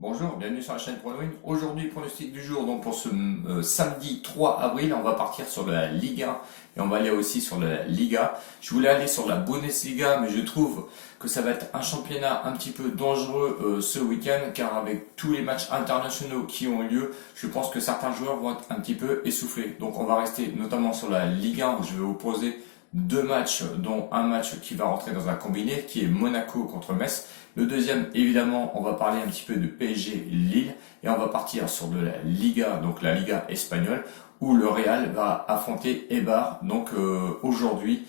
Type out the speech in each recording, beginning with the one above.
Bonjour, bienvenue sur la chaîne PronoWin. Aujourd'hui, pronostic du jour, donc pour ce samedi 3 avril, on va partir sur la Ligue 1 et on va aller aussi sur la Liga. Je voulais aller sur la Bundesliga, mais je trouve que ça va être un championnat un petit peu dangereux ce week-end, car avec tous les matchs internationaux qui ont lieu, je pense que certains joueurs vont être un petit peu essoufflés. Donc on va rester notamment sur la Ligue 1 où je vais opposer deux matchs, dont un match qui va rentrer dans un combiné, qui est Monaco contre Metz. Le deuxième, évidemment, on va parler un petit peu de PSG Lille et on va partir sur de la Liga, donc la Liga espagnole, où le Real va affronter Eibar, donc aujourd'hui,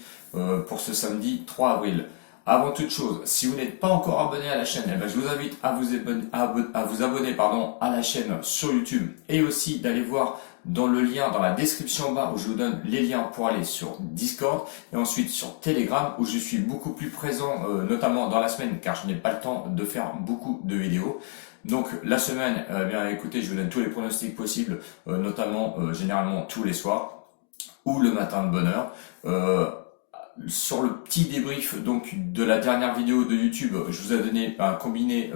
pour ce samedi 3 avril. Avant toute chose, si vous n'êtes pas encore abonné à la chaîne, eh ben, je vous invite à vous abonner à la chaîne sur YouTube et aussi d'aller voir dans le lien dans la description bas où je vous donne les liens pour aller sur Discord et ensuite sur Telegram où je suis beaucoup plus présent notamment dans la semaine car je n'ai pas le temps de faire beaucoup de vidéos. Donc la semaine, bien écoutez, je vous donne tous les pronostics possibles, notamment généralement tous les soirs ou le matin de bonne heure. Sur le petit débrief donc de la dernière vidéo de YouTube, je vous ai donné un combiné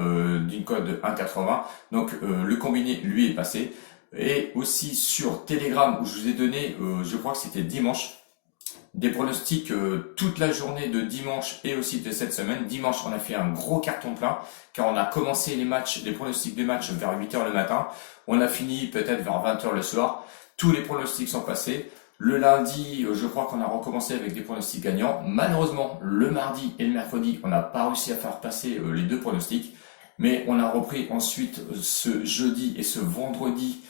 d'une cote de 1,80. Donc le combiné lui est passé. Et aussi sur Telegram où je vous ai donné, je crois que c'était dimanche, des pronostics toute la journée de dimanche et aussi de cette semaine. Dimanche, on a fait un gros carton plein car on a commencé les pronostics des matchs vers 8h le matin. On a fini peut-être vers 20h le soir. Tous les pronostics sont passés. Le lundi, je crois qu'on a recommencé avec des pronostics gagnants. Malheureusement, le mardi et le mercredi, on n'a pas réussi à faire passer les deux pronostics. Mais on a repris ensuite ce jeudi et ce vendredi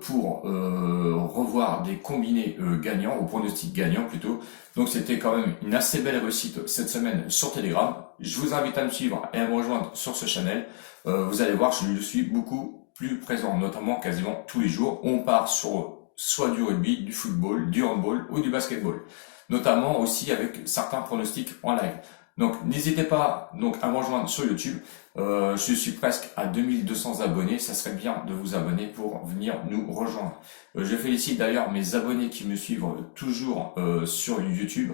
pour revoir des combinés gagnants, ou pronostics gagnants plutôt. Donc c'était quand même une assez belle réussite cette semaine sur Telegram. Je vous invite à me suivre et à me rejoindre sur ce channel. Vous allez voir, je suis beaucoup plus présent, notamment quasiment tous les jours. On part sur soit du rugby, du football, du handball ou du basketball. Notamment aussi avec certains pronostics en live. Donc n'hésitez pas donc à me rejoindre sur YouTube. Je suis presque à 2200 abonnés, ça serait bien de vous abonner pour venir nous rejoindre. Je félicite d'ailleurs mes abonnés qui me suivent toujours sur YouTube.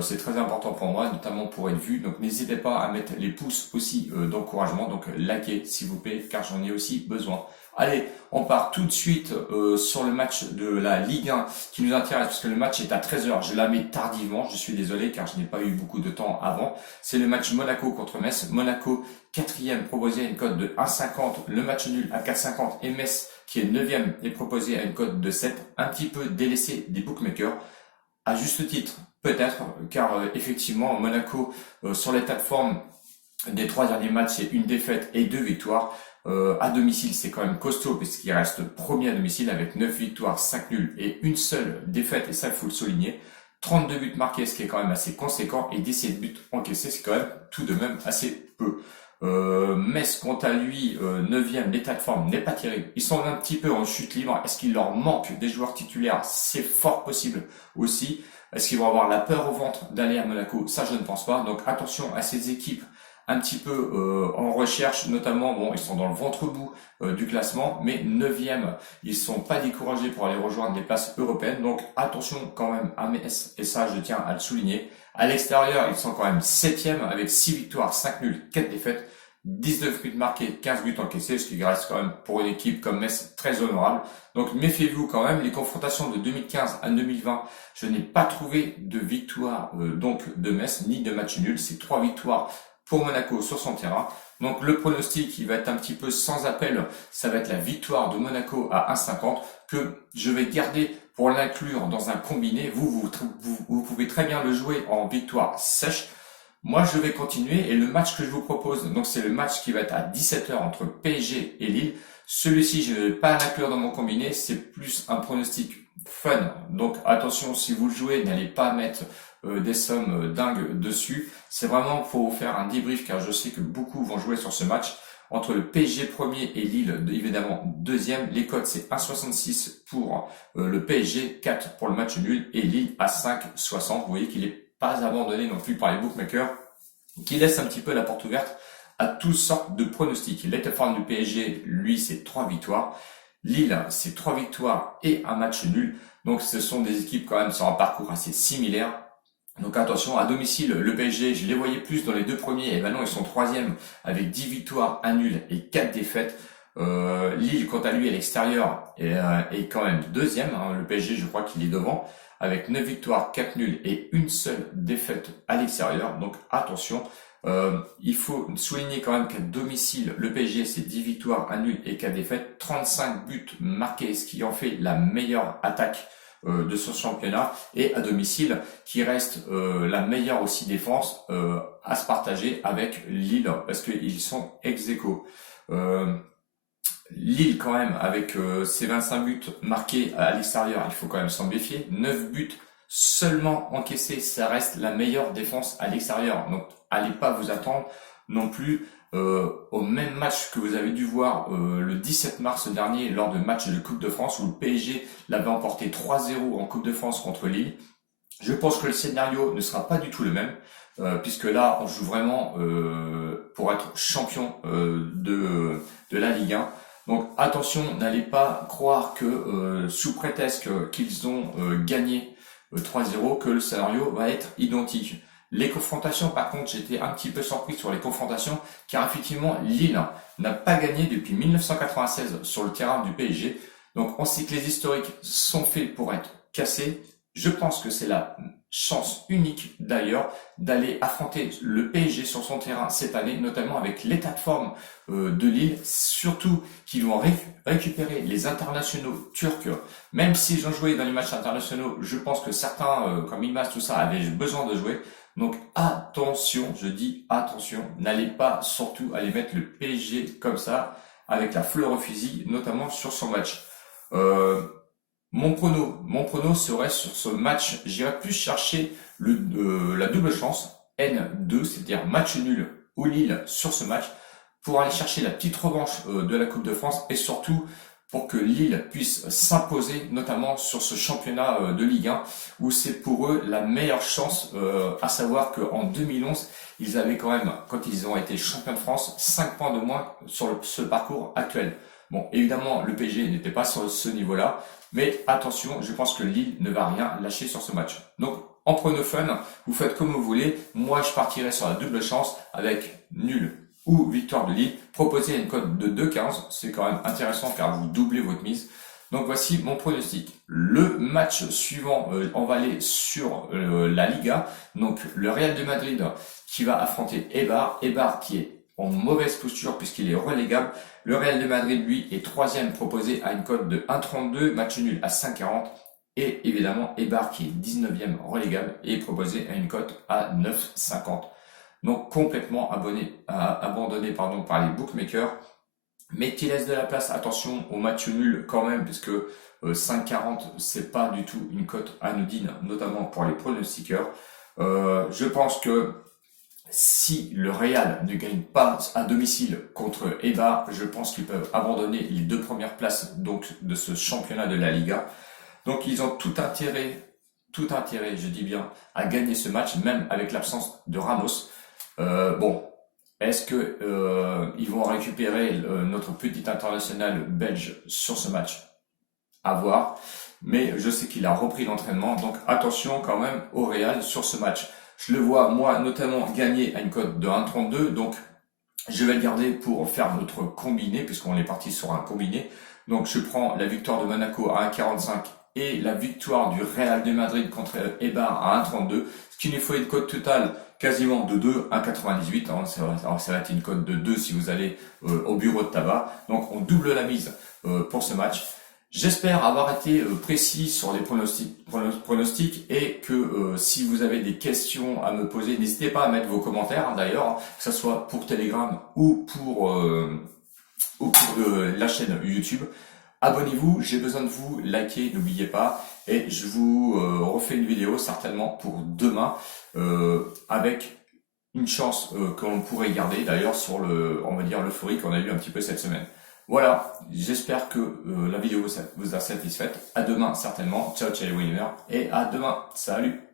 C'est très important pour moi, notamment pour être vu. Donc n'hésitez pas à mettre les pouces aussi d'encouragement, donc likez s'il vous plaît, car j'en ai aussi besoin. Allez, on part tout de suite sur le match de la Ligue 1 qui nous intéresse parce que le match est à 13h. Je la mets tardivement, je suis désolé car je n'ai pas eu beaucoup de temps avant. C'est le match Monaco contre Metz. Monaco, 4e, proposé à une cote de 1,50. Le match nul à 4,50 et Metz, qui est 9e, est proposé à une cote de 7. Un petit peu délaissé des bookmakers. À juste titre, peut-être, car effectivement, Monaco, sur l'état de forme des 3 derniers matchs, c'est une défaite et 2 victoires. À domicile, c'est quand même costaud puisqu'il reste premier à domicile avec 9 victoires, 5 nuls et une seule défaite, et ça il faut le souligner. 32 buts marqués, ce qui est quand même assez conséquent, et 17 buts encaissés, c'est quand même tout de même assez peu. Metz, quant à lui, 9e, l'état de forme n'est pas terrible. Ils sont un petit peu en chute libre. Est-ce qu'il leur manque des joueurs titulaires? C'est fort possible aussi. Est-ce qu'ils vont avoir la peur au ventre d'aller à Monaco? Ça, je ne pense pas. Donc attention à ces équipes un petit peu en recherche, notamment, bon, ils sont dans le ventre bout du classement, mais 9e, ils sont pas découragés pour aller rejoindre les places européennes, donc attention quand même à Metz, et ça je tiens à le souligner. À l'extérieur, ils sont quand même 7e avec 6 victoires, 5 nuls, 4 défaites, 19 buts marqués, 15 buts encaissés, ce qui reste quand même pour une équipe comme Metz très honorable. Donc méfiez-vous quand même, les confrontations de 2015 à 2020, je n'ai pas trouvé de victoire donc de Metz, ni de match nul, c'est 3 victoires pour Monaco sur son terrain. Donc le pronostic, il va être un petit peu sans appel, ça va être la victoire de Monaco à 1,50 que je vais garder pour l'inclure dans un combiné. Vous pouvez très bien le jouer en victoire sèche. Moi, je vais continuer et le match que je vous propose, donc c'est le match qui va être à 17h entre PSG et Lille. Celui-ci, je ne vais pas l'inclure dans mon combiné, c'est plus un pronostic fun. Donc attention, si vous le jouez, n'allez pas mettre des sommes dingues dessus. C'est vraiment pour vous faire un débrief car je sais que beaucoup vont jouer sur ce match. Entre le PSG premier et Lille, évidemment deuxième, les cotes c'est 1,66 pour le PSG, 4 pour le match nul et Lille à 5,60. Vous voyez qu'il n'est pas abandonné non plus par les bookmakers, qui laisse un petit peu la porte ouverte à toutes sortes de pronostics. L'état de forme du PSG, lui, c'est 3 victoires. Lille, c'est 3 victoires et un match nul. Donc ce sont des équipes quand même sur un parcours assez similaire. Donc attention, à domicile, le PSG, je les voyais plus dans les deux premiers, et maintenant ils sont troisième avec 10 victoires, 1 nul et 4 défaites. Lille, quant à lui, à l'extérieur, est quand même deuxième. Hein. Le PSG, je crois qu'il est devant, avec 9 victoires, 4 nuls et une seule défaite à l'extérieur. Donc attention, il faut souligner quand même qu'à domicile, le PSG, c'est 10 victoires, 1 nul et 4 défaites, 35 buts marqués, ce qui en fait la meilleure attaque de ce championnat, et à domicile qui reste la meilleure aussi défense à se partager avec Lille, parce qu'ils sont ex-aequo. Lille quand même, avec ses 25 buts marqués à l'extérieur, il faut quand même s'en méfier. 9 buts seulement encaissés, ça reste la meilleure défense à l'extérieur. Donc allez pas vous attendre non plus au même match que vous avez dû voir le 17 mars dernier lors du match de Coupe de France où le PSG l'avait emporté 3-0 en Coupe de France contre Lille. Je pense que le scénario ne sera pas du tout le même, puisque là on joue vraiment pour être champion de la Ligue 1. Donc attention, n'allez pas croire que sous prétexte qu'ils ont gagné 3-0, que le scénario va être identique. Les confrontations, par contre, j'étais un petit peu surpris sur les confrontations, car effectivement, Lille n'a pas gagné depuis 1996 sur le terrain du PSG. Donc on sait que les historiques sont faits pour être cassés. Je pense que c'est la chance unique d'ailleurs d'aller affronter le PSG sur son terrain cette année, notamment avec l'état de forme de Lille, surtout qu'ils vont récupérer les internationaux turcs, même s'ils ont joué dans les matchs internationaux, je pense que certains, comme Yilmaz, tout ça, avaient besoin de jouer. Donc attention, je dis attention, n'allez pas surtout aller mettre le PSG comme ça, avec la fleur au fusil, notamment sur son match. Mon prono serait sur ce match, j'irais plus chercher la double chance, N2, c'est-à-dire match nul ou Lille sur ce match, pour aller chercher la petite revanche de la Coupe de France et surtout pour que Lille puisse s'imposer, notamment sur ce championnat de Ligue 1, où c'est pour eux la meilleure chance, à savoir qu'en 2011, ils avaient quand même, quand ils ont été champions de France, 5 points de moins sur ce parcours actuel. Bon, évidemment, le PSG n'était pas sur ce niveau-là, mais attention, je pense que Lille ne va rien lâcher sur ce match. Donc, en prono fun, vous faites comme vous voulez. Moi, je partirai sur la double chance avec nul ou victoire de Lille. Proposez une cote de 2,15. C'est quand même intéressant car vous doublez votre mise. Donc, voici mon pronostic. Le match suivant, on va aller sur la Liga. Donc, le Real de Madrid qui va affronter Eibar. Eibar qui est en mauvaise posture puisqu'il est relégable. Le Real de Madrid, lui, est troisième, proposé à une cote de 1,32, match nul à 5,40. Et évidemment, Eibar, qui est 19e relégable, est proposé à une cote à 9,50. Donc complètement abandonné par les bookmakers, mais qui laisse de la place, attention, au match nul quand même, puisque 5,40, c'est pas du tout une cote anodine, notamment pour les pronostiqueurs. Je pense que si le Real ne gagne pas à domicile contre Eibar, je pense qu'ils peuvent abandonner les 2 premières places donc de ce championnat de la Liga. Donc ils ont tout intérêt, je dis bien, à gagner ce match, même avec l'absence de Ramos. Bon, est-ce que ils vont récupérer notre petit international belge sur ce match? À voir. Mais je sais qu'il a repris l'entraînement, donc attention quand même au Real sur ce match. Je le vois, moi, notamment gagner à une cote de 1,32. Donc, je vais le garder pour faire notre combiné, puisqu'on est parti sur un combiné. Donc, je prends la victoire de Monaco à 1,45 et la victoire du Real de Madrid contre Eibar à 1,32. Ce qui nous faut une cote totale quasiment de 2, 1,98. Hein. Ça va être une cote de 2 si vous allez au bureau de tabac. Donc, on double la mise pour ce match. J'espère avoir été précis sur les pronostics et que si vous avez des questions à me poser, n'hésitez pas à mettre vos commentaires d'ailleurs, que ce soit pour Telegram ou pour la chaîne YouTube. Abonnez-vous, j'ai besoin de vous, likez, n'oubliez pas, et je vous refais une vidéo certainement pour demain avec une chance que l'on pourrait garder d'ailleurs sur on va dire l'euphorie qu'on a eu un petit peu cette semaine. Voilà, j'espère que la vidéo vous a satisfaite. À demain certainement. Ciao, ciao les winners. Et à demain. Salut.